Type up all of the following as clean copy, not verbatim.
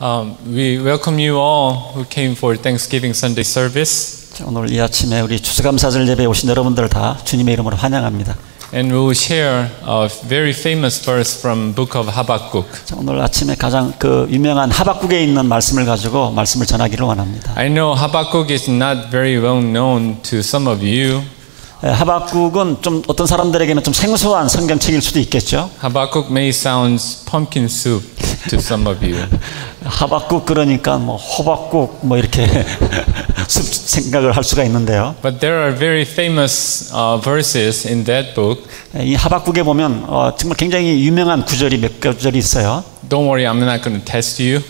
We welcome you all who came for Thanksgiving Sunday service. 자, 오늘 이 아침에 우리 추수감사절 예배에 오신 여러분들 다 주님의 이름으로 환영합니다. And we will share a very famous verse from Book of Habakkuk. 자, 오늘 아침에 가장 유명한 하박국에 있는 말씀을 가지고 말씀을 전하기를 원합니다. I know Habakkuk is not very well known to some of you. 하박국은 좀 어떤 사람들에게는 좀 생소한 성경책일 수도 있겠죠. Habakkuk may sound pumpkin soup to some of you. 하박국 그러니까 뭐 호박국 뭐 이렇게 생각을 할 수가 있는데요. But there are very famous verses in that book. 이 하박국에 보면 정말 굉장히 유명한 구절이 몇 구절이 있어요. Don't worry, I'm not going to test you.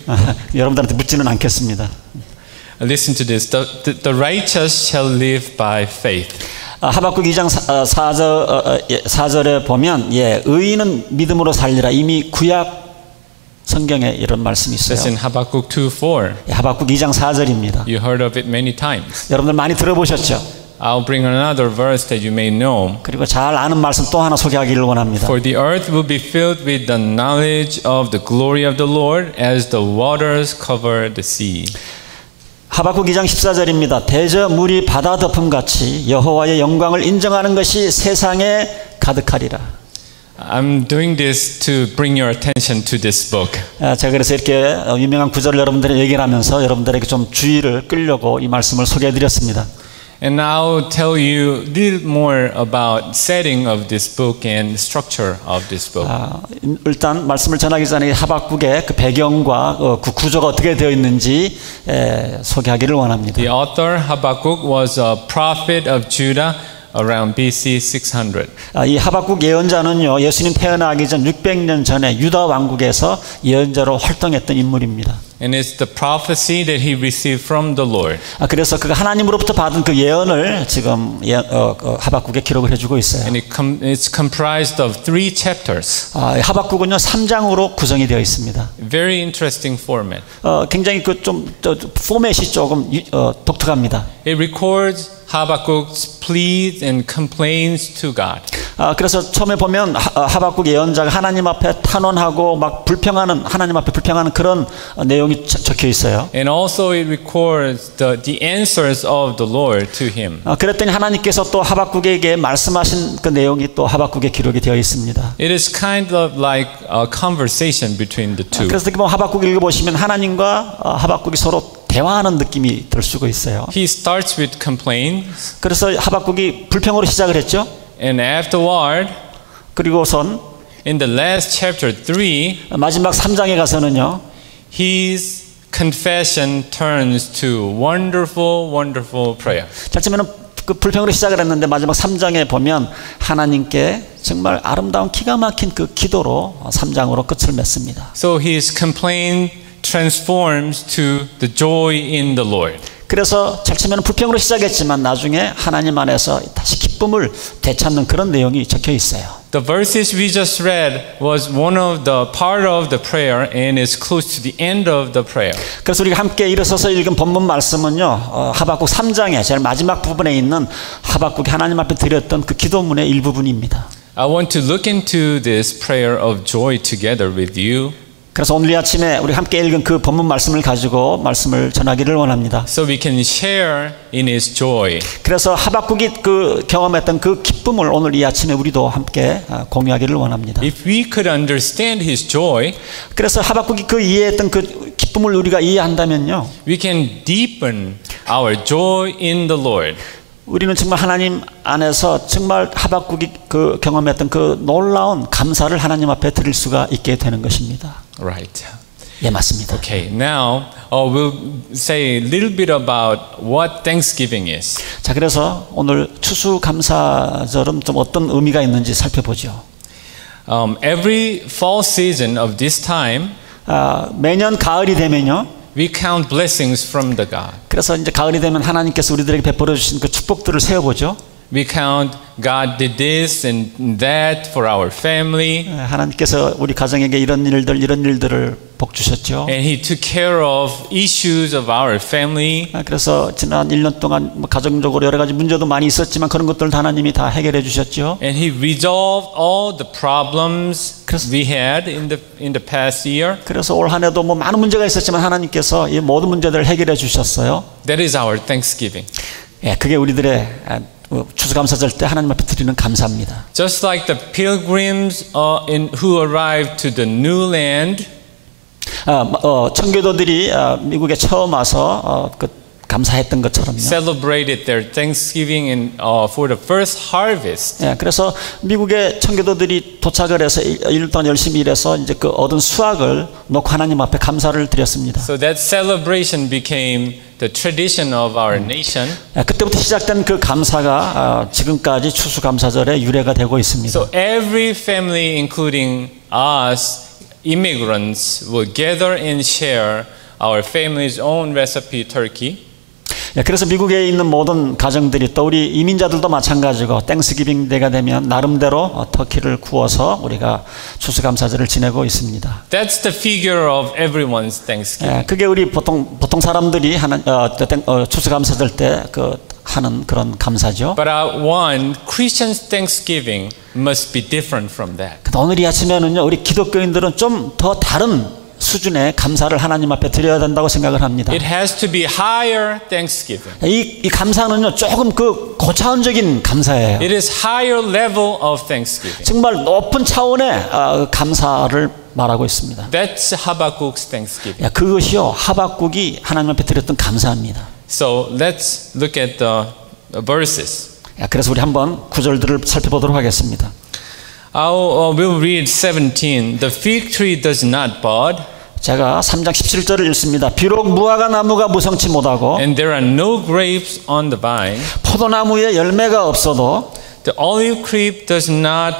여러분들한테 묻지는 않겠습니다. Listen to this. The righteous shall live by faith. 하박국 2장 4절에 보면 의인은 믿음으로 살리라. 이미 구약 성경에 이런 말씀이 있어요. That's in Habakkuk 2:4. 하박국 2장 4절입니다. You heard of it many times. 여러분들 많이 들어보셨죠? I'll bring another verse that you may know. 그리고 잘 아는 말씀 또 하나 소개하기를 원합니다. For the earth will be filled with the knowledge of the glory of the Lord as the waters cover the sea. 하박국 2장 14절입니다. 대저 물이 바다 덮음같이 여호와의 영광을 인정하는 것이 세상에 가득하리라. I'm doing this to bring your attention to this book. 제가 그래서 이렇게 유명한 구절을 여러분들에게 얘기를 하면서 여러분들에게 좀 주의를 끌려고 이 말씀을 소개해드렸습니다. And I'll tell you a little more about setting of this book and structure of this book. 일단 말씀을 전하기 전에 하박국의 그 배경과 그 구조가 어떻게 되어 있는지 소개하기를 원합니다. The author Habakkuk was a prophet of Judah around BC 600. 이 하박국 예언자는요, 예수님 태어나기 전 600년 전에 유다 왕국에서 예언자로 활동했던 인물입니다. And it's the prophecy that he received from the Lord. 그래서 그가 하나님으로부터 받은 그 예언을 지금 하박국에 기록을 해주고 있어요. And it's comprised of 3 chapters. 하박국은요 3장으로 구성이 되어 있습니다. Very interesting format. 굉장히 포맷이 조금 독특합니다. It records Habakkuk's pleas and complaints to God. 그래서 처음에 보면 하박국 예언자가 하나님 앞에 탄원하고 막 하나님 앞에 불평하는 그런 내용이 적혀 있어요. And also it records the answers of the Lord to him. 그랬더니 하나님께서 또 하박국에게 말씀하신 그 내용이 또 하박국에 기록이 되어 있습니다. It is kind of like a conversation between the two. 그래서 하박국 읽어보시면 하나님과 하박국이 서로 대화하는 느낌이 들 수가 있어요. He starts with complaints. 그래서 하박국이 불평으로 시작을 했죠. And afterward, 그리고선 in the last chapter 3, 마지막 3장에 가서는요, his confession turns to wonderful, wonderful prayer. 처음에는 그 불평으로 시작을 했는데 마지막 3장에 보면 하나님께 정말 아름다운 기가 막힌 그 기도로 3장으로 끝을 맺습니다. So his complaint transforms to the joy in the Lord. 그래서 처음에는 불평으로 시작했지만 나중에 하나님 안에서 다시 기쁨을 되찾는 그런 내용이 적혀 있어요. The verses we just read was one of the part of the prayer and is close to the end of the prayer. 그래서 우리가 함께 일어서서 읽은 본문 말씀은요, 하박국 3장의 제일 마지막 부분에 있는 하박국이 하나님 앞에 드렸던 그 기도문의 일부분입니다. I want to look into this prayer of joy together with you. 그래서 오늘 이 아침에 우리 함께 읽은 그 본문 말씀을 가지고 말씀을 전하기를 원합니다. So we can share in his joy. 그래서 하박국이 그 경험했던 그 기쁨을 오늘 이 아침에 우리도 함께 공유하기를 원합니다. If we could understand his joy, 그래서 하박국이 그 이해했던 그 기쁨을 우리가 이해한다면요, we can deepen our joy in the Lord. 우리는 정말 하나님 안에서 정말 하박국이 그 경험했던 그 놀라운 감사를 하나님 앞에 드릴 수가 있게 되는 것입니다. Right. 예, 맞습니다. Okay, now we'll say a little bit about what Thanksgiving is. 자, 그래서 오늘 추수감사절은 좀 어떤 의미가 있는지 살펴보죠. Every fall season of this time, 매년 가을이 되면요, we count blessings from the God. 그래서 이제 가을이 되면 하나님께서 우리들에게 베풀어 주신 그 축복들을 세어보죠. we count God did this and that for our family. 하나님께서 우리 가정에게 이런 일들을 복 주셨죠. And He took care of issues of our family. 그래서 지난 1년 동안 가정적으로 여러 가지 문제도 많이 있었지만 그런 것들을 하나님이 다 해결해 주셨죠. And He resolved all the problems we had in the past year. 그래서 올 한 해도 뭐 많은 문제가 있었지만 하나님께서 이 모든 문제들을 해결해 주셨어요. That is our Thanksgiving. 예, 그게 우리들의 추수감사절 때 하나님 앞에 드리는 감사입니다. Just like the pilgrims who arrived to the new land. 청교도들이 미국에 처음 와서 감사했던 것처럼요. Celebrated their Thanksgiving for the first harvest. 예, 그래서 미국의 청교도들이 도착을 해서 1년 동안 열심히 일해서 이제 그 얻은 수확을 놓고 하나님 앞에 감사를 드렸습니다. So that celebration became the tradition of our nation. 예, 그때부터 시작된 그 감사가 지금까지 추수감사절의 유래가 되고 있습니다. So every family, including us, immigrants, will gather and share our family's own recipe turkey. 예, 그래서 미국에 있는 모든 가정들이 또 우리 이민자들도 마찬가지고 땡스기빙 데이가 되면 나름대로 터키를 구워서 우리가 추수감사절을 지내고 있습니다. That's the figure of everyone's Thanksgiving. 예, 그게 우리 보통 사람들이 하는 추수감사절 때 하는 그런 감사죠. But one Christian's Thanksgiving must be different from that. 오늘 이 아침에는요, 우리 기독교인들은 좀 더 다른 수준의 감사를 하나님 앞에 드려야 된다고 생각을 합니다. It has to be higher Thanksgiving. 이 감사는요, 조금 고차원적인 감사예요. It is higher level of Thanksgiving. 정말 높은 차원의 감사를 말하고 있습니다. That's Habakkuk's Thanksgiving. 그것이요, 하박국이 하나님 앞에 드렸던 감사입니다. So let's look at the verses. 그래서 우리 한번 구절들을 살펴보도록 하겠습니다. We'll read 17. The fig tree does not bud. 제가 3장 17절을 읽습니다. 비록 무화과 나무가 무성치 못하고 And there are no grapes on the vine. 포도나무에 열매가 없어도 The olive tree does not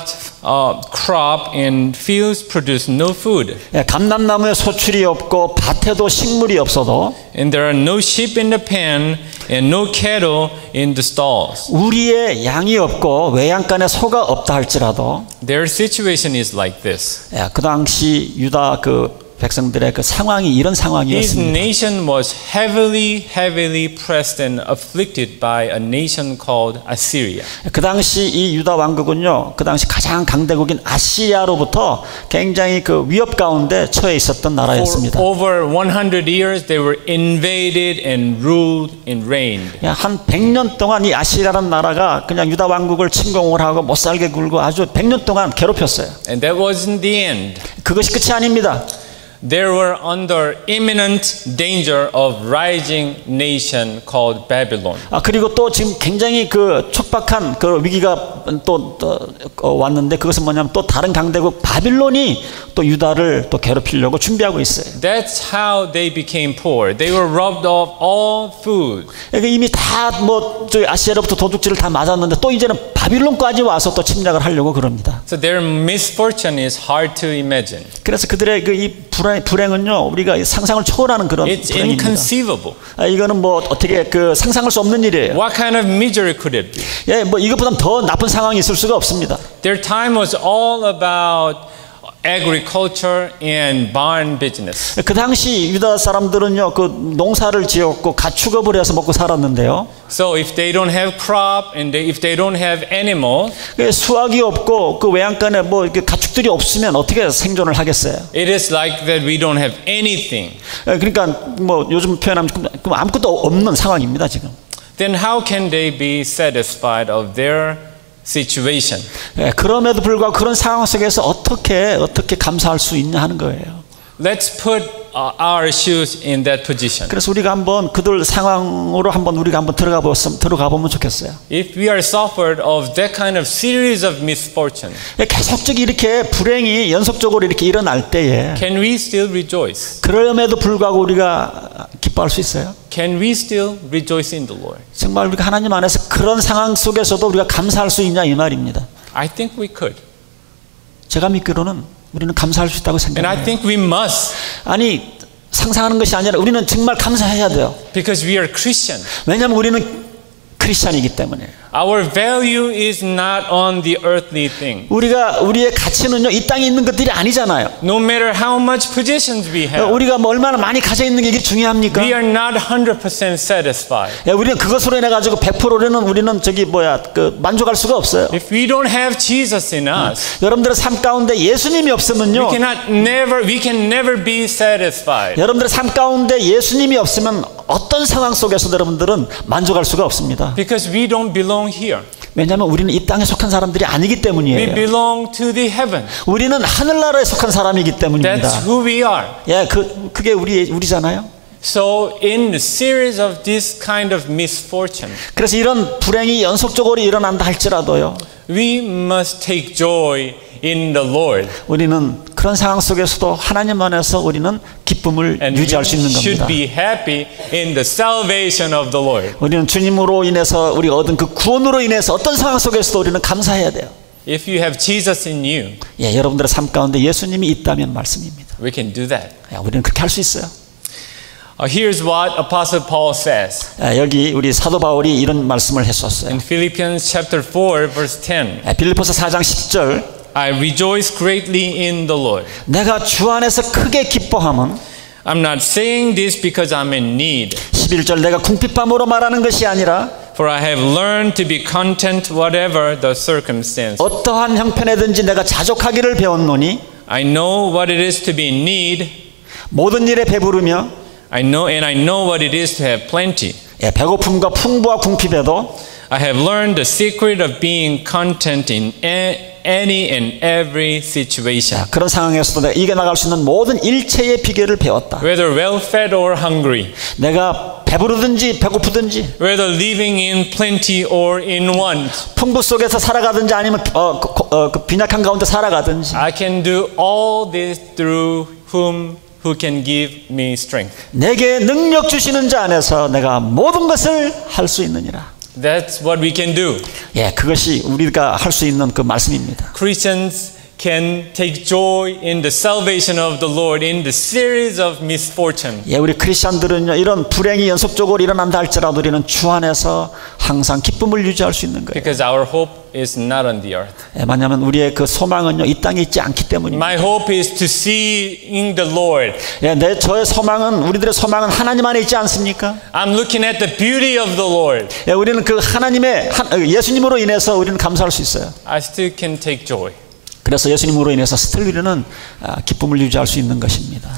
crop and fields produce no food. 감람나무에 소출이 없고 밭에도 식물이 없어도 And there are no sheep in the pen and no cattle in the stalls. 우리의 양이 없고 외양간에 소가 없다 할지라도 Their situation is like this. 그 당시 유다 백성들의 상황이 이런 His 상황이었습니다. nation was heavily pressed and afflicted by a nation called Assyria. 그 당시 이 유다 왕국은요, 그 당시 가장 강대국인 아시리아로부터 굉장히 위협 가운데 처해 있었던 나라였습니다. For over 100 years they were invaded and ruled and reigned. 한 100년 동안 이 아시리아라는 나라가 그냥 유다 왕국을 침공을 하고 못 살게 굴고 아주 100년 동안 괴롭혔어요. And that wasn't the end. 그것이 끝이 아닙니다. They were under imminent danger of rising nation called Babylon. 그리고 또 지금 굉장히 촉박한 위기가 또 왔는데 그것은 뭐냐면 또 다른 강대국 바빌론이 또 유다를 또 괴롭히려고 준비하고 있어요. That's how they became poor. They were robbed of all food. 이미 다 아시아로부터 도둑질을 다 맞았는데 또 이제는 바빌론까지 와서 또 침략을 하려고 그럽니다. So their misfortune is hard to imagine. 그래서 그들의 이 불행은요, 우리가 상상을 초월하는 그런 It's 불행입니다. inconceivable. 이거는 어떻게 상상할 수 없는 일이에요. What kind of misery could it be? 이것보다 더 나쁜 상황이 있을 수가 없습니다. Their time was all about agriculture and barn business. 그 당시 유다 사람들은요, 농사를 지었고 가축업을 해서 먹고 살았는데요. So if they don't have crop and if they don't have animals, 수확이 없고 외양간에 이렇게 가축들이 없으면 어떻게 생존을 하겠어요? it is like that we don't have anything. 그러니까 요즘 표현하면 아무것도 없는 상황입니다 지금. Then how can they be satisfied of their situation? 그럼에도 불구하고 그런 상황 속에서 어떻게 감사할 수 있냐 하는 거예요. Let's put our shoes in that position. 그래서 우리가 한번 그들 상황으로 우리가 한번 들어가 보면 좋겠어요. If we are suffered of that kind of series of misfortune, 계속적으로 이렇게 불행이 연속적으로 이렇게 일어날 때에 can we still rejoice? 그럼에도 불구하고 우리가 기뻐할 수 있어요? Can we still rejoice in the Lord? 정말 우리가 하나님 안에서 그런 상황 속에서도 우리가 감사할 수 있냐 이 말입니다. I think we could. 제가 믿기로는 우리는 감사할 수 있다고 And I 생각해요. think we must. 아니 상상하는 것이 아니라 우리는 정말 감사해야 돼요. Because we are Christian. 왜냐하면 우리는 크리스찬이기 때문에요. Our value is not on the earthly thing. 우리의 가치는요 이 땅에 있는 것들이 아니잖아요. No matter how much possessions we have, 우리가 뭐 얼마나 많이 가져 있는 게 이게 중요합니까? we are not 100% satisfied. 우리는 그것으로 인해 가지고 100%는 우리는 만족할 수가 없어요. If we don't have Jesus in us, 여러분들의 삶 가운데 예수님이 없으면요, we can never be satisfied. 여러분들의 삶 가운데 예수님이 없으면 어떤 상황 속에서도 여러분들은 만족할 수가 없습니다. Because we don't belong here. 왜냐하면 우리는 이 땅에 속한 사람들이 아니기 We 때문이에요. belong to the heaven. 우리는 하늘나라에 속한 사람이기 때문입니다. That's who we are. 예, 그게 우리잖아요. So in the series of this kind of misfortune, 그래서 이런 불행이 연속적으로 일어난다 할지라도요, we must take joy in the Lord. 우리는 그런 상황 속에서도 하나님 안에서 우리는 기쁨을 And we 유지할 수 있는 should 겁니다. be happy in the salvation of the Lord. 우리는 주님으로 인해서 우리가 얻은 그 구원으로 인해서 어떤 상황 속에서도 우리는 감사해야 돼요. If you have Jesus in you, 예, 여러분들의 삶 가운데 예수님이 있다면 말씀입니다. we can do that. 예, 우리는 그렇게 할 수 있어요. Here's what Apostle Paul says 예, 여기 우리 사도 바울이 이런 말씀을 했었어요. in Philippians chapter 4, verse 10. 예, 빌립보서 4장 10절 I rejoice greatly in the Lord. 내가 주 안에서 크게 기뻐함은 I'm not saying this because I'm in need, 11절 내가 궁핍함으로 말하는 것이 아니라 for I have learned to be content whatever the circumstance. 어떠한 형편에든지 내가 자족하기를 배웠노니 I know what it is to be in need. 모든 일에 배부르며 I know what it is to have plenty. 예, 배고픔과 풍부와 궁핍에도 I have learned the secret of being content in any and every situation. 그런 상황에서도 내가 이겨나갈 수 있는 모든 일체의 비결을 배웠다. Whether well-fed or hungry, 내가 배부르든지 배고프든지 whether living in plenty or in want, 풍부 속에서 살아가든지 아니면 그 빈약한 가운데 살아가든지 I can do all this through who can give me strength. 내게 능력 주시는 자 안에서 내가 모든 것을 할 수 있느니라. That's what we can do. 예, 그것이 우리가 할 수 있는 그 말씀입니다. Christians can take joy in the salvation of the Lord in the series of misfortune. 예, 우리 크리스천들은요 이런 불행이 연속적으로 일어난다 할지라도 우리는 주 안에서 항상 기쁨을 유지할 수 있는 거예요. Because our hope is not on the earth. 예, 왜냐하면 우리의 그 소망은요 이 땅에 있지 않기 때문입니다. My hope is to see in the Lord. 예, 저의 소망은 우리들의 소망은 하나님 안에 있지 않습니까? I'm looking at the beauty of the Lord. 예, 우리는 그 하나님의 예수님으로 인해서 우리는 감사할 수 있어요. I still can take joy. 그래서 예수님으로 인해서 스틸 우리는 기쁨을 유지할 수 있는 것입니다.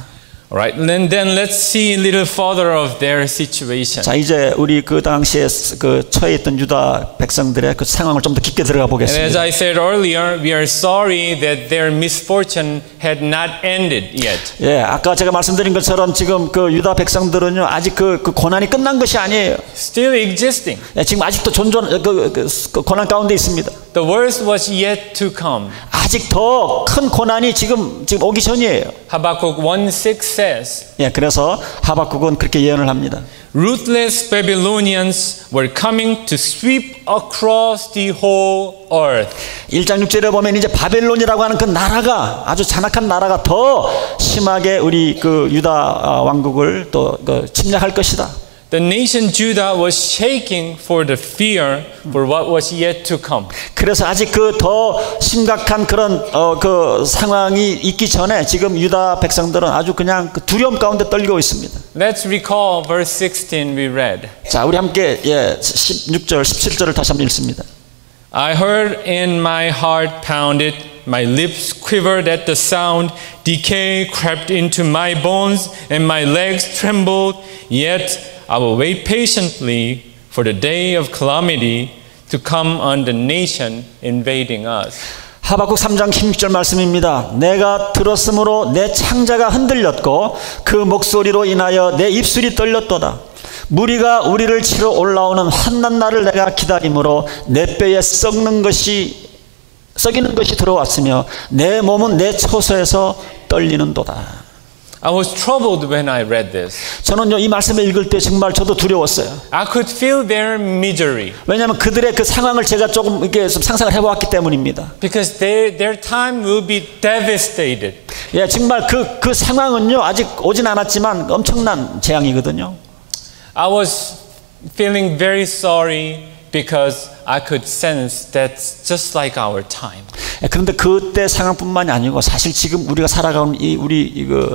Alright, then let's see a little further of their situation. 자, 이제 우리 그 당시에 그 처해 있던 유다 백성들의 그 상황을 좀 더 깊게 들어가 And as 보겠습니다. I said earlier, we are sorry that their misfortune had not ended yet. 예, 아까 제가 말씀드린 것처럼 지금 그 유다 백성들은요 아직 그 고난이 끝난 것이 아니에요. Still existing. 예, 지금 아직도 그 고난 가운데 있습니다. The worst was yet to come. 아직 더 큰 고난이 지금 오기 전이에요. Habakkuk 1:6 says, 예, 그래서 하박국은 그렇게 예언을 합니다. Ruthless Babylonians were coming to sweep across the whole earth. 1장 6절에 보면 이제 바벨론이라고 하는 그 나라가 아주 잔악한 나라가 더 심하게 우리 그 유다 왕국을 또 침략할 것이다. The nation Judah was shaking for the fear for what was yet to come. 그래서 아직 그 더 심각한 그런 그 상황이 있기 전에 지금 유다 백성들은 아주 그냥 그 두려움 가운데 떨고 있습니다. Let's recall verse 16 we read. 자, 우리 함께 16절, 17절을 다시 한번 읽습니다. I heard and my heart pounded, my lips quivered at the sound, decay crept into my bones and my legs trembled, yet I will wait patiently for the day of calamity to come on the nation invading us. 하박국 3장 16절 말씀입니다. 내가 들었으므로 내 창자가 흔들렸고 그 목소리로 인하여 내 입술이 떨렸도다. 무리가 우리를 치러 올라오는 환난 날을 내가 기다림으로 내 뼈에 썩이는 것이 들어왔으며 내 몸은 내 처소에서 떨리는도다. I was troubled when I read this. 저는요 이 말씀을 읽을 때 정말 저도 두려웠어요. I could feel their misery. 왜냐하면 그들의 그 상황을 제가 조금 이렇게 좀 상상을 해보았기 때문입니다. Because their time will be devastated. 예, 정말 그 상황은요 아직 오진 않았지만 엄청난 재앙이거든요. I was feeling very sorry because I could sense that's just like our time. 그런데 그때 상황뿐만이 아니고 사실 지금 우리가 살아가는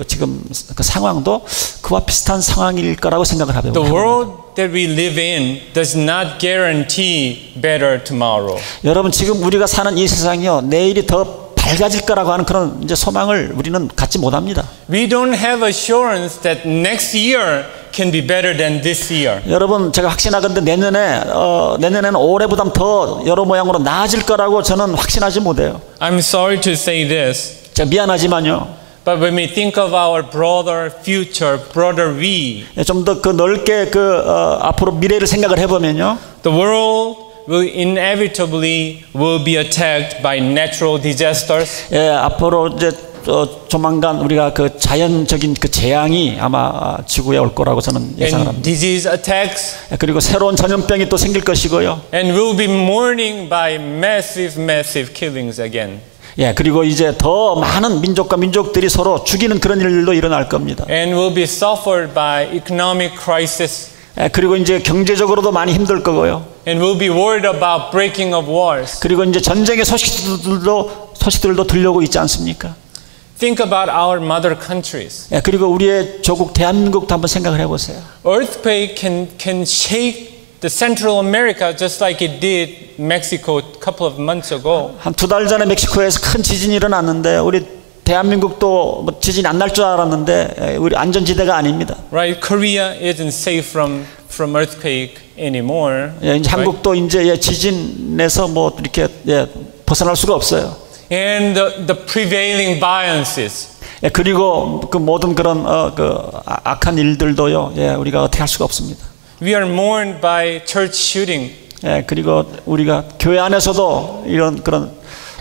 지금 그 상황도 그와 비슷한 상황일 거라고 생각을 하고요. The world that we live in does not guarantee better tomorrow. 여러분 지금 우리가 사는 이 세상이요 내일이 더 밝아질 거라고 하는 그런 이제 소망을 우리는 갖지 못합니다. We don't have assurance that next year can be better than this year. 여러분 제가 확신하건대 내년에는 올해보다 더 여러 모양으로 나아질 거라고 저는 확신하지 못해요. I'm sorry to say this. 제가 미안하지만요. But when we think of our broader future, broader we, 좀 더 그 넓게 앞으로 미래를 생각을 해보면요. the world will inevitably be attacked by natural disasters. 앞으로 이제 조만간 우리가 그 자연적인 그 재앙이 아마 지구에 올 거라고 저는 예상을 And 합니다. disease attacks. 그리고 새로운 전염병이 또 생길 것이고요. And we'll be mourning by massive killings again. 그리고 이제 더 많은 민족과 민족들이 서로 죽이는 그런 일도 일어날 겁니다. And we'll be suffered by economic crisis. 그리고 이제 경제적으로도 많이 힘들 거고요. And we'll be worried about breaking of wars. 그리고 이제 전쟁의 소식들도 들려오고 있지 않습니까? Think about our mother countries. 그리고 우리의 조국 대한민국도 한번 생각을 해보세요. Earthquake can shake the Central America just like it did Mexico a couple of months ago. 한 2달 전에 멕시코에서 큰 지진이 일어났는데 우리 대한민국도 뭐 지진이 안 날 줄 알았는데 우리 안전지대가 아닙니다. Right? Korea isn't safe from earthquake anymore. 이제 right? 한국도 이제 지진에서 뭐 이렇게 벗어날 수가 없어요. And the prevailing violences. 그리고 그 모든 그런 그 악한 일들도요. 우리가 어떻게 할 수가 없습니다. We are mourned by church shooting. 그리고 우리가 교회 안에서도 이런 그런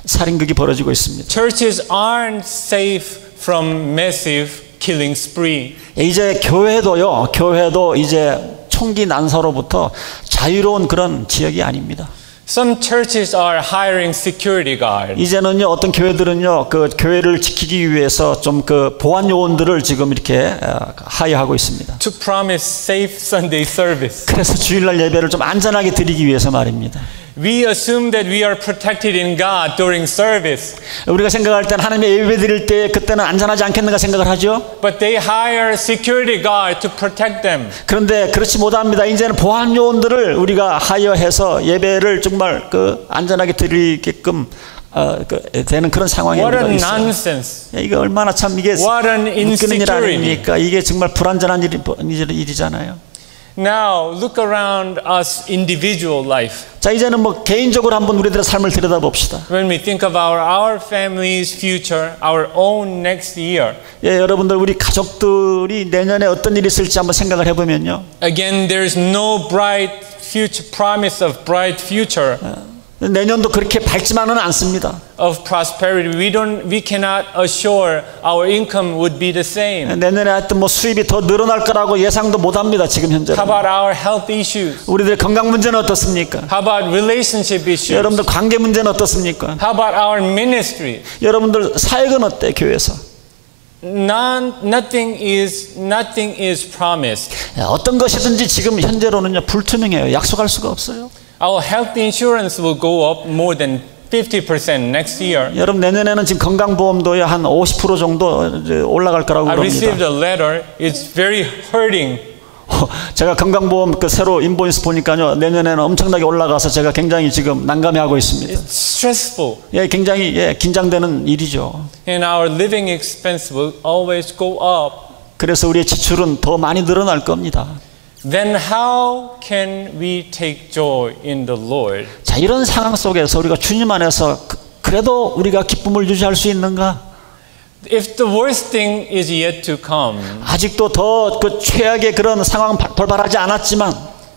살인극이 벌어지고 있습니다. Churches aren't safe from massive killing spree. 이제 교회도 이제 총기 난사로부터 자유로운 그런 지역이 아닙니다. Some churches are hiring security guards. 이제는요 어떤 교회들은요 그 교회를 지키기 위해서 좀 그 보안 요원들을 지금 이렇게 하여하고 있습니다. To promise safe Sunday service. 그래서 주일날 예배를 좀 안전하게 드리기 위해서 말입니다. We assume that we are protected in God during service. 우리가 생각할 때는 하나님의 예배 드릴 때 그때는 안전하지 않겠는가 생각을 하죠. But they hire security guard to protect them. 그런데 그렇지 못합니다. 이제는 보안 요원들을 우리가 하여해서 예배를 정말 그 안전하게 드리게끔 되는 그런 상황이 What a 우리가 있어요. nonsense. 이게 얼마나 참 이게 What an 웃기는 일 insecurity. 아닙니까? 이게 정말 불안전한 일이잖아요. Now look around us individual life. 자 이제는 뭐 개인적으로 한번 우리들의 삶을 들여다봅시다. When we think of our family's future, our own next year. 여러분들 우리 가족들이 내년에 어떤 일이 있을지 한번 생각을 해보면요. Again, there's no bright future promise of bright future. 내년도 그렇게 밝지만은 않습니다. Of prosperity, we cannot assure our income would be the same. 내년에 하여튼 뭐 수입이 더 늘어날 거라고 예상도 못합니다. 지금 현재. How about our health issues? 우리들의 건강 문제는 어떻습니까? How about relationship issues? 여러분들 관계 문제는 어떻습니까? How about our ministry? 여러분들 사역은 어때 교회에서? Nothing is promised. 어떤 것이든지 지금 현재로는요 불투명해요. 약속할 수가 없어요. Our health insurance will go up more than 50% next year. 여러분 내년에는 지금 건강보험도요 한 50% 정도 올라갈 거라고 I 그럽니다. received a letter. It's very hurting. 제가 건강보험 그 새로 인보이스 보니까요 내년에는 엄청나게 올라가서 제가 굉장히 지금 난감해하고 있습니다. It's stressful. 굉장히 긴장되는 일이죠. And our living expense will always go up. 그래서 우리의 지출은 더 많이 늘어날 겁니다. Then how can we take joy in the Lord? 자 이런 상황 속에서 우리가 주님 안에서 그래도 우리가 기쁨을 유지할 수 있는가? If the worst thing is yet to come. 아직도 더 그 최악의 그런 상황 돌발하지 않았지만.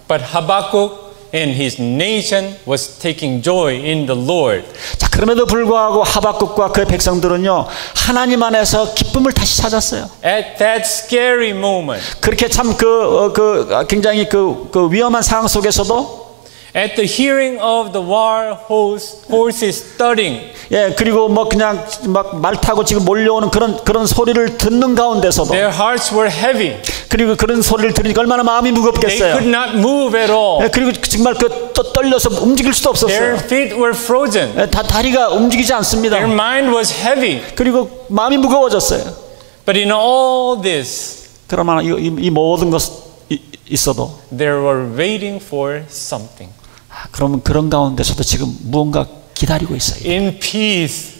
But Habakkuk and his nation was taking joy in the Lord. 자 그럼에도 불구하고 하박국과 그의 백성들은요 하나님 안에서 기쁨을 다시 찾았어요. At that scary moment. 그렇게 참 굉장히 그 위험한 상황 속에서도. At the hearing of the war horses thudding, 예, 그리고 뭐 그냥 막 말 타고 지금 몰려오는 그런 소리를 듣는 가운데서도 their hearts were heavy. 그리고 그런 소리를 들으니까 얼마나 마음이 They 무겁겠어요. could not move at all. 예, 그리고 정말 또 떨려서 움직일 수도 Their 없었어요. feet were frozen. 예, 다리가 움직이지 않습니다. Their mind was heavy. 그리고 마음이 무거워졌어요. But in all this, 그러나 이 모든 것 있어도 they were waiting for something. 그러면 그런 가운데서도 지금 무언가 기다리고 있어요. In peace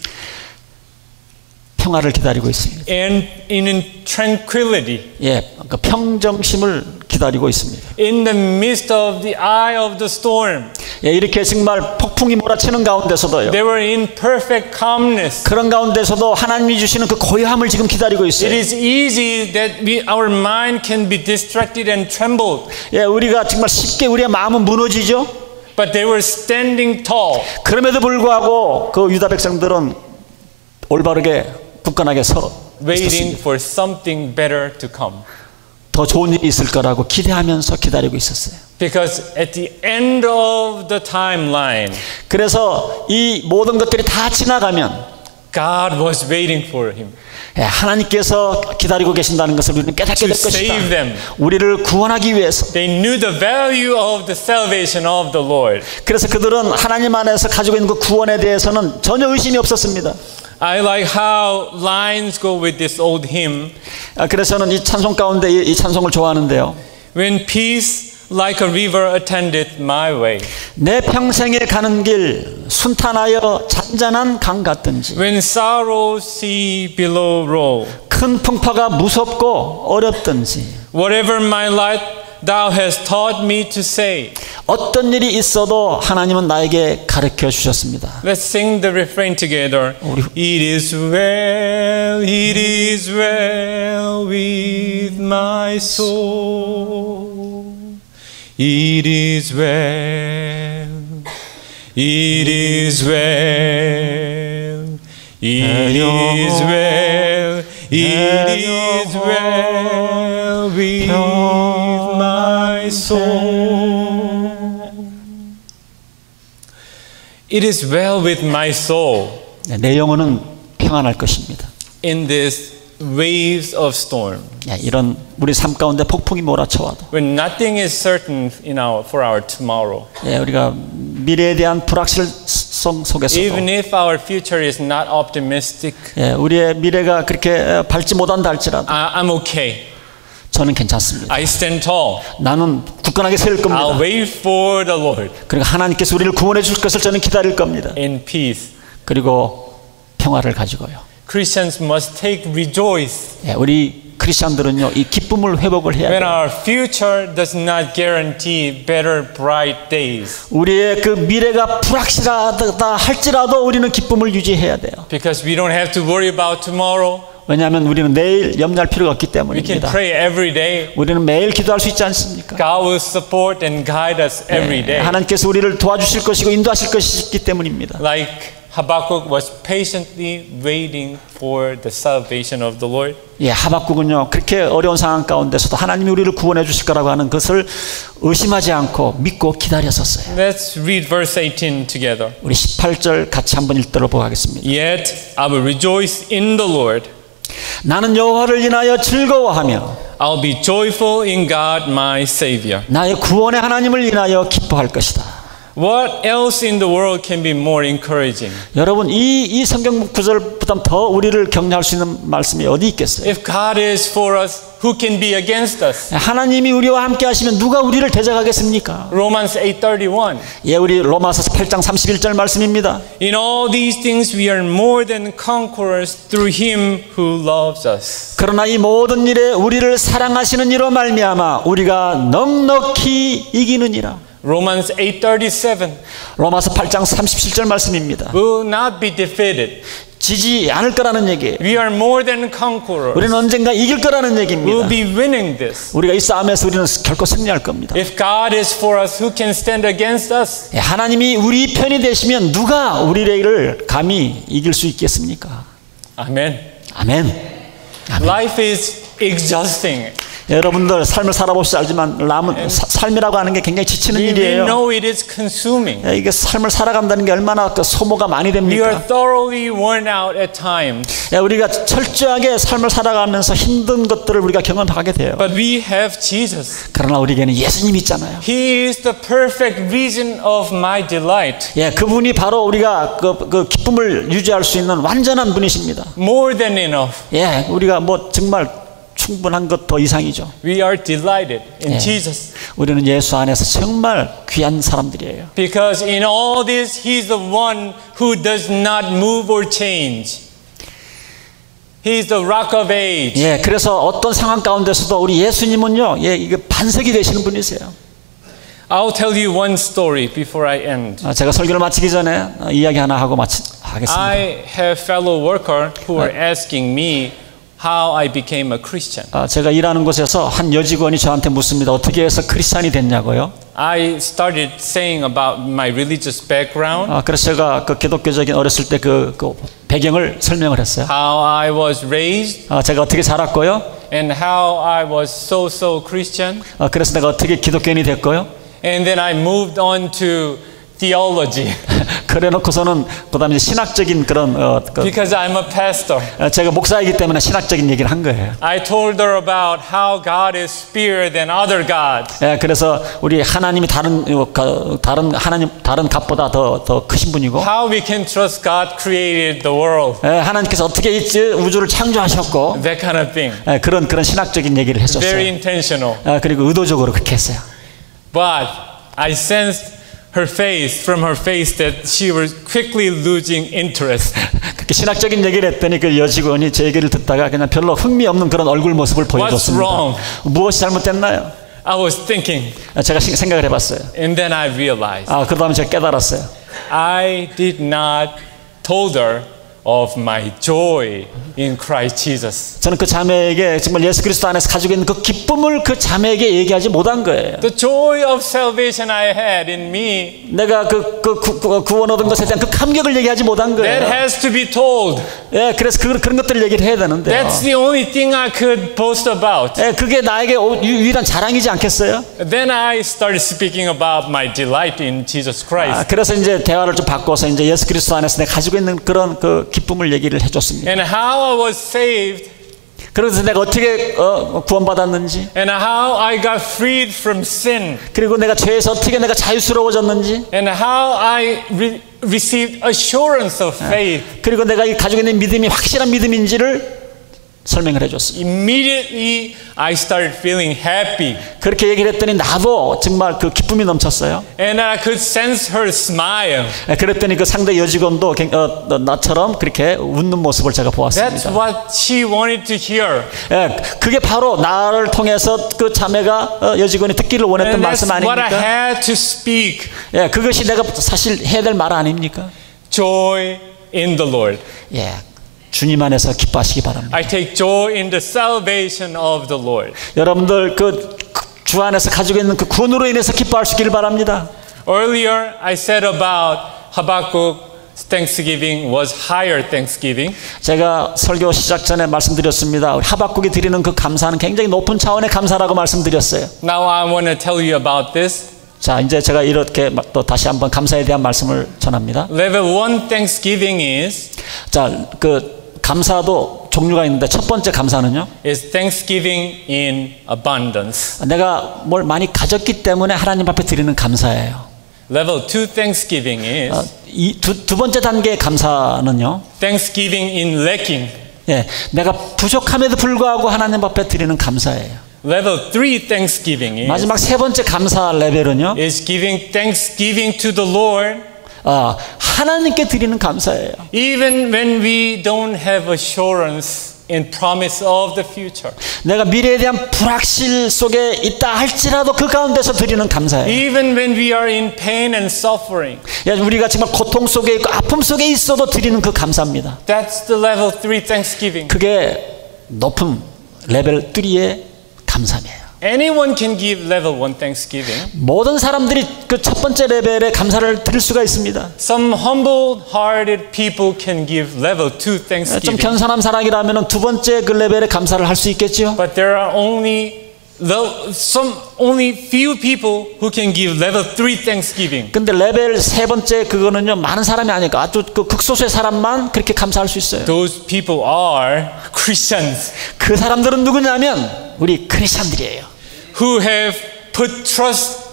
평화를 기다리고 있습니다. and in tranquility, 예, 그러니까 평정심을 기다리고 있습니다. in the midst of the eye of the storm, 예, 이렇게 정말 폭풍이 몰아치는 가운데서도요. they were in perfect calmness. 그런 가운데서도 하나님이 주시는 그 고요함을 지금 기다리고 It 있어요. is easy that our mind can be distracted and trembled, 예, 우리가 정말 쉽게 우리의 마음은 무너지죠. but they were standing tall. 그럼에도 불구하고 그 유다 백성들은 올바르게 굳건하게 서 Waiting 있었습니다. for something better to come. 더 좋은 일이 있을 거라고 기대하면서 기다리고 있었어요. Because at the end of the timeline, 그래서 이 모든 것들이 다 지나가면 God was waiting for him 예, 하나님께서 기다리고 계신다는 것을 우리는 깨닫게 to 될 save 것이다. them. 우리를 구원하기 위해서. They knew the value of the salvation of the Lord. 그래서 그들은 하나님 안에서 가지고 있는 그 구원에 대해서는 전혀 의심이 없었습니다. I like how lines go with this old hymn. 그래서 저는 이 찬송 가운데 이 찬송을 좋아하는데요. When peace like a river attended my way. 내 평생에 가는 길 순탄하여 잔잔한 강 같든지 When sorrow sea below roll. 큰 풍파가 무섭고 어렵든지 Whatever my life thou hast taught me to say. 어떤 일이 있어도 하나님은 나에게 가르쳐 주셨습니다. Let's sing the refrain together. It is well with my soul. It is well, it is well, it is well, it is well with my soul. It is well with my soul. 내 영혼은 평안할 것입니다. In this waves of storm, 이런 우리 삶 가운데 폭풍이 몰아쳐와도 when nothing is certain for our tomorrow, 우리가 미래에 대한 불확실성 속에서도 even if our future is not optimistic, 우리의 미래가 그렇게 밝지 못한다 할지라도 I'm okay. 저는 괜찮습니다. I stand tall. 나는 굳건하게 설 겁니다. I'll wait for the Lord. 그리고 하나님께서 우리를 구원해 줄 것을 저는 기다릴 겁니다. In peace. 그리고 평화를 가지고요. Christians must take rejoice. 우리 크리스천들은요, 이 기쁨을 회복을 해야 When 돼요. our future does not guarantee better bright days. 우리의 그 미래가 불확실하다 할지라도 우리는 기쁨을 유지해야 돼요. Because we don't have to worry about tomorrow. 왜냐하면 우리는 내일 염려할 필요가 없기 We can 때문입니다. pray every day. 우리는 매일 기도할 수 있지 않습니까? God will support and guide us every day. 하나님께서 우리를 도와주실 것이고 인도하실 것이기 때문입니다. Like Habakkuk was patiently waiting for the salvation of the Lord. 하박국은요, 그렇게 어려운 상황 가운데서도 하나님이 우리를 구원해 주실 거라고 하는 것을 의심하지 않고 믿고 기다렸었어요. Let's read verse 18 together. 우리 18절 같이 한번 읽도록 하겠습니다. Yet I will rejoice in the Lord. 나는 여호와를 인하여 즐거워하며 I'll be joyful in God my Savior. 나의 구원의 하나님을 인하여 기뻐할 것이다. What else in the world can be more encouraging? 여러분, 이 성경 구절보다 더 우리를 격려할 수 있는 말씀이 어디 있겠어요? If God is for us, who can be against us? 하나님이 우리와 함께 하시면 누가 우리를 대적하겠습니까? Romans 8:31. 우리 로마서 8장 31절 말씀입니다. In all these things we are more than conquerors through him who loves us. 그러나 이 모든 일에 우리를 사랑하시는 이로 말미암아 우리가 넉넉히 이기느니라. Romans 8:37. 로마서 8장 37절 말씀입니다. We will not be defeated. 지지 않을 거라는 얘기예요. We are more than conquerors. 우리는 언젠가 이길 거라는 We'll 얘기입니다. be winning this. 우리가 이 싸움에서 우리는 결코 승리할 겁니다. If God is for us, who can stand against us? 하나님이 우리 편이 되시면 누가 우리를 감히 이길 수 있겠습니까? Amen. 아멘. 아멘. Life is exhausting. 여러분들 삶을 살아보시지 알지만 삶이라고 하는 게 굉장히 지치는 We 일이에요. know it is consuming. 이게 삶을 살아간다는 게 얼마나 그 소모가 많이 We are 됩니까? thoroughly worn out at times. 우리가 철저하게 삶을 살아가면서 힘든 것들을 우리가 경험하게 돼요. But we have Jesus. 그러나 우리에게는 예수님이 있잖아요. He is the perfect reason of my delight. 그분이 바로 우리가 그 기쁨을 유지할 수 있는 완전한 분이십니다. More than enough. 우리가 뭐 정말 충분한 것 더 이상이죠. We are delighted in Jesus. 우리는 예수 안에서 정말 귀한 사람들이에요. Because in all this, He's the one who does not move or change. He's the rock of age. 그래서 어떤 상황 가운데서도 우리 예수님은요, 이게 반석이 되시는 분이세요. I'll tell you one story before I end. 제가 설교를 마치기 전에 이야기 하나 하고 하겠습니다. I have fellow workers who are asking me how I became a Christian. 제가 일하는 곳에서 한 여직원이 저한테 묻습니다. 어떻게 해서 크리스찬이 됐냐고요? I started saying about my religious background. 그래서 제가 그 기독교적인 어렸을 때 그 배경을 설명을 했어요. How I was raised. 제가 어떻게 자랐고요. And how I was so Christian. 그래서 내가 어떻게 기독교인이 됐고요. And then I moved on to theology. 그래놓고서는 그다음에 신학적인 그런 Because I'm a pastor. 제가 목사이기 때문에 신학적인 얘기를 한 거예요. I told her about how God is spirit than other gods. 그래서 우리 하나님이 다른 갓보다 더 크신 분이고. How we can trust God created the world. 하나님께서 어떻게 우주를 창조하셨고. That kind of thing. 그런 신학적인 얘기를 했었어요. Very intentional. 그리고 의도적으로 그렇게 했어요. But I sensed from her face that she was quickly losing interest. 그렇게 신학적인 얘기를 했더니 그 여직원이 제 얘기를 듣다가 그냥 별로 흥미없는 그런 얼굴 모습을 보여줬습니다. What's wrong? 무엇이 잘못됐나요? I was thinking. 제가 생각을 해봤어요. And then I realized. 그 다음에 제가 깨달았어요. I did not told her of my joy in Christ Jesus. 저는 그 자매에게 정말 예수 그리스도 안에서 가지고 있는 그 기쁨을 그 자매에게 얘기하지 못한 거예요. The joy of salvation I had in me. 내가 구원 얻은 것에 대한 그 감격을 얘기하지 못한 거예요. That has to be told. 그래서 그런 것들을 얘기를 해야 되는데. That's the only thing I could boast about. 그게 나에게 유일한 자랑이지 않겠어요? Then I started speaking about my delight in Jesus Christ. 그래서 이제 대화를 좀 바꿔서 이제 예수 그리스도 안에서 내가 가지고 있는 그런 기쁨을 얘기를 해줬습니다. And how I was saved. 그래서 내가 어떻게 구원받았는지. And how I got freed from sin. 그리고 내가 죄에서 어떻게 내가 자유스러워졌는지. And how I received assurance of faith. 그리고 내가 가지고 있는 믿음이 확실한 믿음인지를 설명을 해줬습니다. Immediately I started feeling happy. 그렇게 얘기를 했더니 나도 정말 그 기쁨이 넘쳤어요. And I could sense her smile. 그랬더니 그 상대 여직원도 나처럼 그렇게 웃는 모습을 제가 보았습니다. That's what she wanted to hear. 그게 바로 나를 통해서 그 자매가 여직원이 듣기를 원했던 And 말씀 that's 아닙니까? what I had to speak. 그것이 내가 사실 해야 될 말 아닙니까? Joy in the Lord. 주님 안에서 기뻐하시기 바랍니다. I take joy in the salvation of the Lord. 여러분들 주 안에서 가지고 있는 그 구원으로 인해서 기뻐하시기를 바랍니다. Earlier I said about Habakkuk's Thanksgiving was higher Thanksgiving. 제가 설교 시작 전에 말씀드렸습니다. 하박국이 드리는 그 감사는 굉장히 높은 차원의 감사라고 말씀드렸어요. Now I want to tell you about this. 자, 이제 제가 이렇게 또 다시 한번 감사에 대한 말씀을 전합니다. Level 1 Thanksgiving is 감사도 종류가 있는데 첫 번째 감사는요. is Thanksgiving in abundance. 내가 뭘 많이 가졌기 때문에 하나님 앞에 드리는 감사예요. Level 2 Thanksgiving is 이 두 번째 단계의 감사는요. Thanksgiving in lacking. 내가 부족함에도 불구하고 하나님 앞에 드리는 감사예요. Level 3 Thanksgiving is 마지막 세 번째 감사 레벨은요. is giving thanksgiving to the Lord. 하나님께 드리는 감사예요. Even when we don't have assurance and promise of the future. 내가 미래에 대한 불확실 속에 있다 할지라도 그 가운데서 드리는 감사예요. Even when we are in pain and suffering. 우리가 정말 고통 속에 있고 아픔 속에 있어도 드리는 그 감사입니다. That's the level 3 Thanksgiving. 그게 높은 레벨 3의 감사예요. Anyone can give level 1 Thanksgiving. 모든 사람들이 그 첫 번째 레벨의 감사를 드릴 수가 있습니다. Some humble-hearted people can give level 2 Thanksgiving. 좀 겸손한 사람이라면 두 번째 그 레벨의 감사를 할 수 있겠죠. But there are only only few people who can give level 3 thanksgiving. 근데 레벨 세 번째 그거는요, 많은 사람이 아니까 아주 그 극소수의 사람만 그렇게 감사할 수 있어요. Those people are Christians 그 사람들은 누구냐면 우리 크리스천들이에요. who have put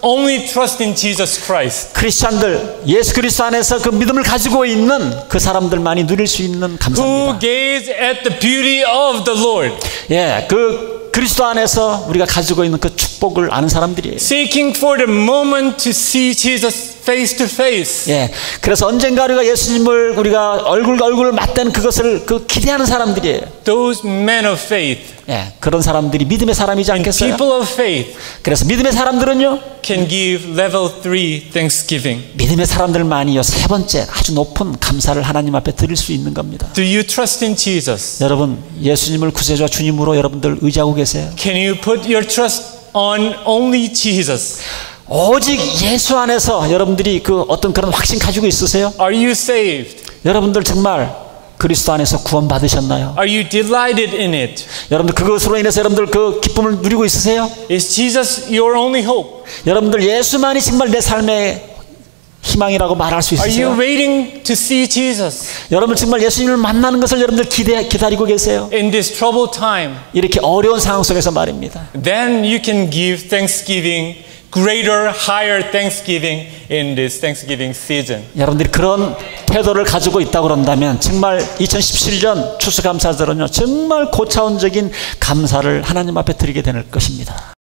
only trust in Jesus Christ. 크리스천들, 예수 그리스도 안에서 그 믿음을 가지고 있는 그 사람들만이 누릴 수 있는 감사입니다. Who gaze at the beauty of the Lord. 예, 그 그리스도 안에서 우리가 가지고 있는 그 축복을 아는 사람들이에요. Seeking for the moment to see Jesus face to face. 예, 그래서 언젠가 우리가 예수님을 우리가 얼굴과 얼굴을 맞대는 그것을 그 기대하는 사람들이에요. Those men of faith. 예, 그런 사람들이 믿음의 사람이지 않겠어요? People of faith 그래서 믿음의 사람들은요, can give level 3 thanksgiving. 믿음의 사람들만이요, 세 번째 아주 높은 감사를 하나님 앞에 드릴 수 있는 겁니다. Do you trust in Jesus? 여러분, 예수님을 구세주와 주님으로 여러분들 의지하고 계세요? Can you put your trust on only Jesus? 오직 예수 안에서 여러분들이 그 어떤 그런 확신 가지고 있으세요? Are you saved? 여러분들 정말 그리스도 안에서 구원 받으셨나요? Are you delighted in it? 여러분들 그것으로 인해서 여러분들 그 기쁨을 누리고 있으세요? Is Jesus your only hope? 여러분들 예수만이 정말 내 삶의 희망이라고 말할 수 Are you 있으세요? waiting to see Jesus 여러분 정말 예수님을 만나는 것을 여러분들 기다리고 계세요? in this troubled time? 이렇게 어려운 상황 속에서 말입니다. Then you can give thanksgiving, greater, higher thanksgiving in this Thanksgiving season. 여러분들이 그런 태도를 가지고 있다고 그런다면 정말 2017년 추수감사절은요, 정말 고차원적인 감사를 하나님 앞에 드리게 될 것입니다.